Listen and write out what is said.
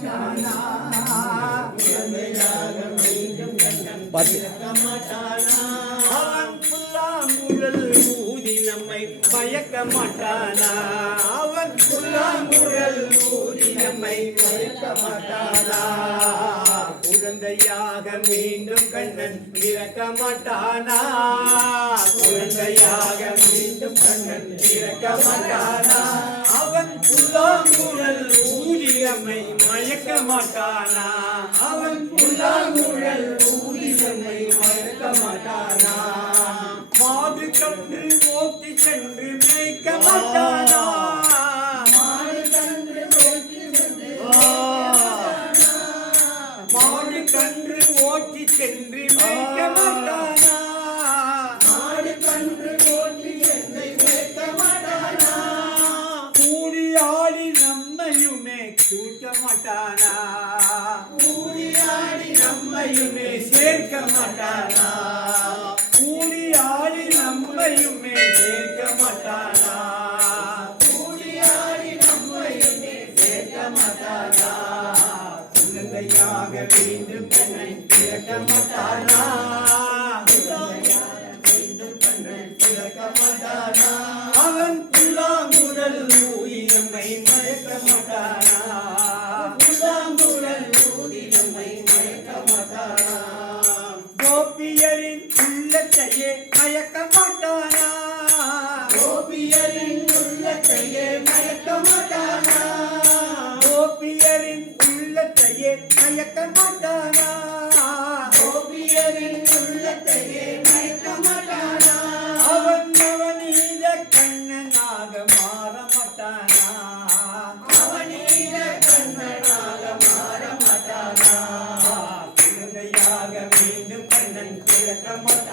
மாட்டானா அவன் புல்லாங்குழல் ஊதி நம்மை மயக்க மாட்டானா அவன் புல்லாங்குழல் ஊதி நம்மை மயக்க மாட்டானா குழந்தையாக மீண்டும் கண்ணன் பிறக்க மாட்டானா குழந்தையாக மீண்டும் கண்ணன் பிறக்க மாட்டானா அவன் புல்லாங்குழல் ஊதி நம்மை மயக்க மாட்டானா அவன் புல்லாங்குழல் ஊதி நம்மை மயக்க மாட்டானா மாடு கன்று ஓட்டி சென்று மேய்க்க மாட்டானா மாடு கன்று ஓட்டி சென்று மேய்க்க மாட்டானா மாடு கன்று ஓட்டி சென்று மேய்க்க மாட்டானா கூடி ஆடி நம்மையுமே தூக்க மாட்டானா கூடி ஆடி நம்மையுமே சேர்க்க மாட்டானா கூடி ஆடி நம்மையுமே சேர்க்க மாட்டானா கூடி ஆடி நம்மையுமே சேர்க்க மாட்டானா குழந்தையாக மீண்டும் கண்ணன் பிறக்க மாட்டானா மீண்டும் கண்ணன் பிறக்க மாட்டானா அவன் புல்லாங்குழல் ஊதி நம்மை மயக்க மாட்டானா புல்லாங்குழல் ஊதி நம்மை மயக்க மாட்டானா கோபியரின் உள்ளத்தையே மயக்க மாட்டானா கோபியரின் உள்ளத்தையே மயக்க மாட்டானா கோபியரின் உள்ளத்தையே மயக்க மாட்டானா கோபியரின் உள்ளத்தையே மயக்க மாட்டானா அவன் நவநீத கண்ணனாக மாற மாட்டானா நவநீத கண்ணனாக மாற மாட்டானா குழந்தையாக மீண்டும் கண்ணன் பிறக்க மாட்டானா